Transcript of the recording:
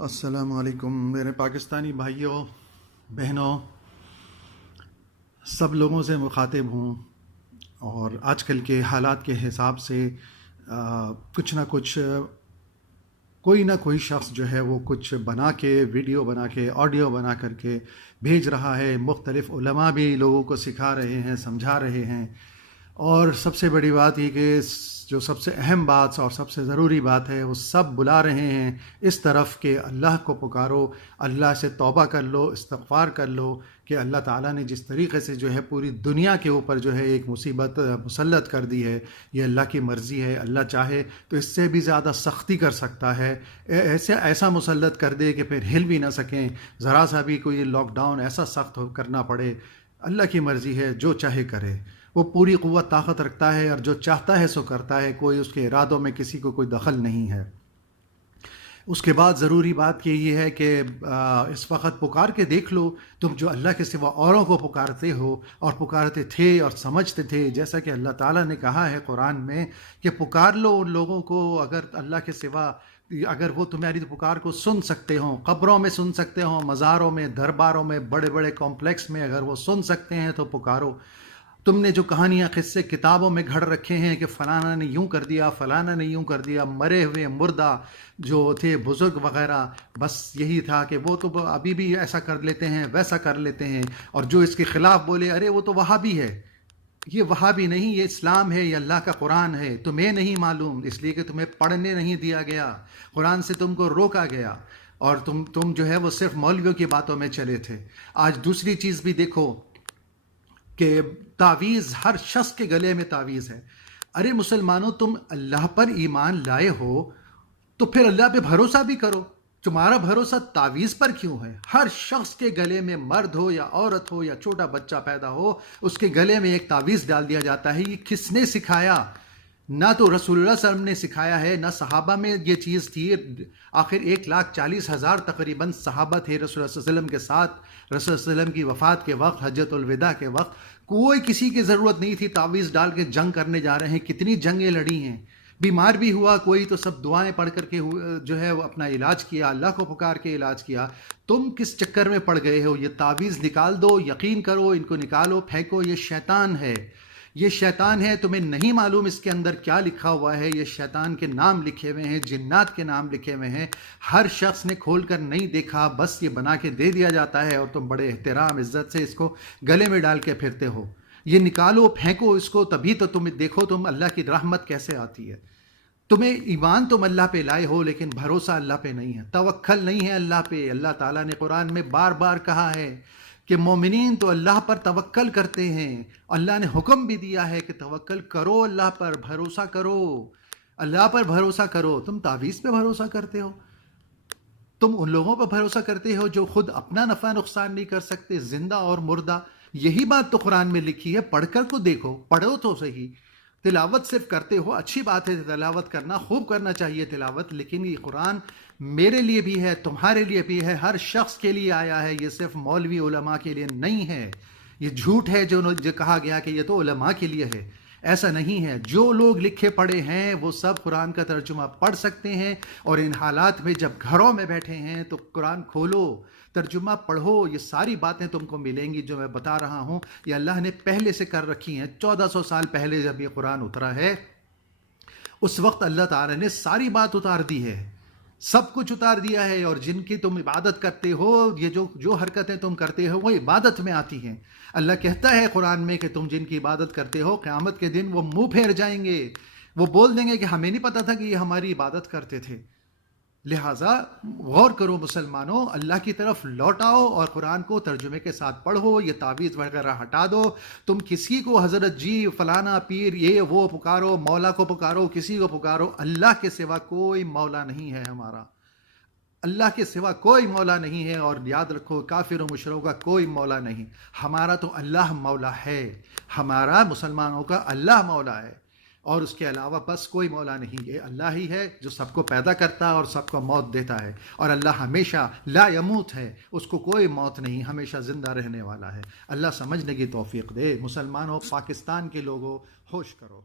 السلام علیکم میرے پاکستانی بھائیوں بہنوں، سب لوگوں سے مخاطب ہوں، اور آج کل کے حالات کے حساب سے کچھ نہ کچھ کوئی نہ کوئی شخص جو ہے وہ کچھ بنا کے، ویڈیو بنا کے، آڈیو بنا کر کے بھیج رہا ہے. مختلف علماء بھی لوگوں کو سکھا رہے ہیں، سمجھا رہے ہیں. اور سب سے بڑی بات یہ کہ جو سب سے اہم بات اور سب سے ضروری بات ہے، وہ سب بلا رہے ہیں اس طرف کہ اللہ کو پکارو، اللہ سے توبہ کر لو، استغفار کر لو کہ اللہ تعالیٰ نے جس طریقے سے جو ہے پوری دنیا کے اوپر جو ہے ایک مصیبت مسلط کر دی ہے، یہ اللہ کی مرضی ہے. اللہ چاہے تو اس سے بھی زیادہ سختی کر سکتا ہے، ایسا مسلط کر دے کہ پھر ہل بھی نہ سکیں، ذرا سا بھی کوئی لاک ڈاؤن ایسا سخت کرنا پڑے. اللہ کی مرضی ہے، جو چاہے کرے. وہ پوری قوت طاقت رکھتا ہے، اور جو چاہتا ہے سو کرتا ہے. کوئی اس کے ارادوں میں کسی کو کوئی دخل نہیں ہے. اس کے بعد ضروری بات یہ ہے کہ اس وقت پکار کے دیکھ لو، تم جو اللہ کے سوا اوروں کو پکارتے ہو اور پکارتے تھے اور سمجھتے تھے، جیسا کہ اللہ تعالیٰ نے کہا ہے قرآن میں کہ پکار لو ان لوگوں کو اگر اللہ کے سوا، اگر وہ تمہاری پکار کو سن سکتے ہوں، قبروں میں سن سکتے ہوں، مزاروں میں، درباروں میں، بڑے بڑے کمپلیکس میں اگر وہ سن سکتے ہیں تو پکارو. تم نے جو کہانیاں قصے کتابوں میں گھڑ رکھے ہیں کہ فلانا نے یوں کر دیا، فلانا نے یوں کر دیا، مرے ہوئے مردہ جو تھے بزرگ وغیرہ، بس یہی تھا کہ وہ تو ابھی بھی ایسا کر لیتے ہیں، ویسا کر لیتے ہیں. اور جو اس کے خلاف بولے، ارے وہ تو وہابی ہے. یہ وہابی نہیں، یہ اسلام ہے، یہ اللہ کا قرآن ہے. تمہیں نہیں معلوم اس لیے کہ تمہیں پڑھنے نہیں دیا گیا، قرآن سے تم کو روکا گیا، اور تم جو ہے وہ صرف مولویوں کی باتوں میں چلے تھے. آج دوسری چیز بھی دیکھو کہ تعویذ، ہر شخص کے گلے میں تعویذ ہے. ارے مسلمانوں، تم اللہ پر ایمان لائے ہو تو پھر اللہ پہ بھروسہ بھی کرو. تمہارا بھروسہ تعویذ پر کیوں ہے؟ ہر شخص کے گلے میں، مرد ہو یا عورت ہو یا چھوٹا بچہ پیدا ہو، اس کے گلے میں ایک تعویذ ڈال دیا جاتا ہے. یہ کس نے سکھایا؟ نہ تو رسول اللہ صلی اللہ علیہ وسلم نے سکھایا ہے، نہ صحابہ میں یہ چیز تھی. آخر 1,40,000 تقریباً صحابہ تھے رسول اللہ صلی اللہ علیہ وسلم کے ساتھ. رسول اللہ صلی اللہ علیہ وسلم کی وفات کے وقت، حجۃ الوداع کے وقت، کوئی کسی کی ضرورت نہیں تھی تعویذ ڈال کے جنگ کرنے جا رہے ہیں. کتنی جنگیں لڑی ہیں. بیمار بھی ہوا کوئی تو سب دعائیں پڑھ کر کے جو ہے وہ اپنا علاج کیا، اللہ کو پکار کے علاج کیا. تم کس چکر میں پڑ گئے ہو؟ یہ تعویذ نکال دو، یقین کرو، ان کو نکالو، پھینکو. یہ شیطان ہے، یہ شیطان ہے. تمہیں نہیں معلوم اس کے اندر کیا لکھا ہوا ہے. یہ شیطان کے نام لکھے ہوئے ہیں، جنات کے نام لکھے ہوئے ہیں. ہر شخص نے کھول کر نہیں دیکھا، بس یہ بنا کے دے دیا جاتا ہے، اور تم بڑے احترام عزت سے اس کو گلے میں ڈال کے پھرتے ہو. یہ نکالو، پھینکو اس کو، تبھی تو تم دیکھو تم اللہ کی رحمت کیسے آتی ہے. تمہیں ایمان تم اللہ پہ لائے ہو، لیکن بھروسہ اللہ پہ نہیں ہے، توکل نہیں ہے اللہ پہ. اللہ تعالیٰ نے قرآن میں بار بار کہا ہے کہ مومنین تو اللہ پر توکل کرتے ہیں. اللہ نے حکم بھی دیا ہے کہ توکل کرو، اللہ پر بھروسہ کرو، اللہ پر بھروسہ کرو. تم تعویذ پہ بھروسہ کرتے ہو، تم ان لوگوں پر بھروسہ کرتے ہو جو خود اپنا نفع نقصان نہیں کر سکتے، زندہ اور مردہ. یہی بات تو قرآن میں لکھی ہے. پڑھ کر تو دیکھو، پڑھو تو صحیح. تلاوت صرف کرتے ہو، اچھی بات ہے تلاوت کرنا، خوب کرنا چاہیے تلاوت، لیکن یہ قرآن میرے لیے بھی ہے، تمہارے لیے بھی ہے، ہر شخص کے لیے آیا ہے. یہ صرف مولوی علماء کے لیے نہیں ہے. یہ جھوٹ ہے جو کہا گیا کہ یہ تو علماء کے لیے ہے. ایسا نہیں ہے. جو لوگ لکھے پڑھے ہیں وہ سب قرآن کا ترجمہ پڑھ سکتے ہیں، اور ان حالات میں جب گھروں میں بیٹھے ہیں تو قرآن کھولو، ترجمہ پڑھو. یہ ساری باتیں تم کو ملیں گی جو میں بتا رہا ہوں. یہ اللہ نے پہلے سے کر رکھی ہیں. 1400 سال پہلے جب یہ قرآن اترا ہے، اس وقت اللہ تعالیٰ نے ساری بات اتار دی ہے، سب کچھ اتار دیا ہے. اور جن کی تم عبادت کرتے ہو، یہ جو حرکتیں تم کرتے ہو وہ عبادت میں آتی ہیں. اللہ کہتا ہے قرآن میں کہ تم جن کی عبادت کرتے ہو، قیامت کے دن وہ منہ پھیر جائیں گے، وہ بول دیں گے کہ ہمیں نہیں پتا تھا کہ یہ ہماری عبادت کرتے تھے. لہٰذا غور کرو مسلمانوں، اللہ کی طرف لوٹ آؤ اور قرآن کو ترجمے کے ساتھ پڑھو. یہ تعویذ وغیرہ ہٹا دو. تم کسی کو حضرت جی، فلانا پیر، یہ وہ پکارو، مولا کو پکارو، کسی کو پکارو. اللہ کے سوا کوئی مولا نہیں ہے ہمارا. اللہ کے سوا کوئی مولا نہیں ہے. اور یاد رکھو، کافر و مشرکوں کا کوئی مولا نہیں. ہمارا تو اللہ مولا ہے. ہمارا مسلمانوں کا اللہ مولا ہے، اور اس کے علاوہ بس کوئی مولا نہیں. یہ اللہ ہی ہے جو سب کو پیدا کرتا ہے اور سب کو موت دیتا ہے. اور اللہ ہمیشہ لا یموت ہے، اس کو کوئی موت نہیں، ہمیشہ زندہ رہنے والا ہے. اللہ سمجھنے کی توفیق دے. مسلمانوں، پاکستان کے لوگوں، ہوش کرو.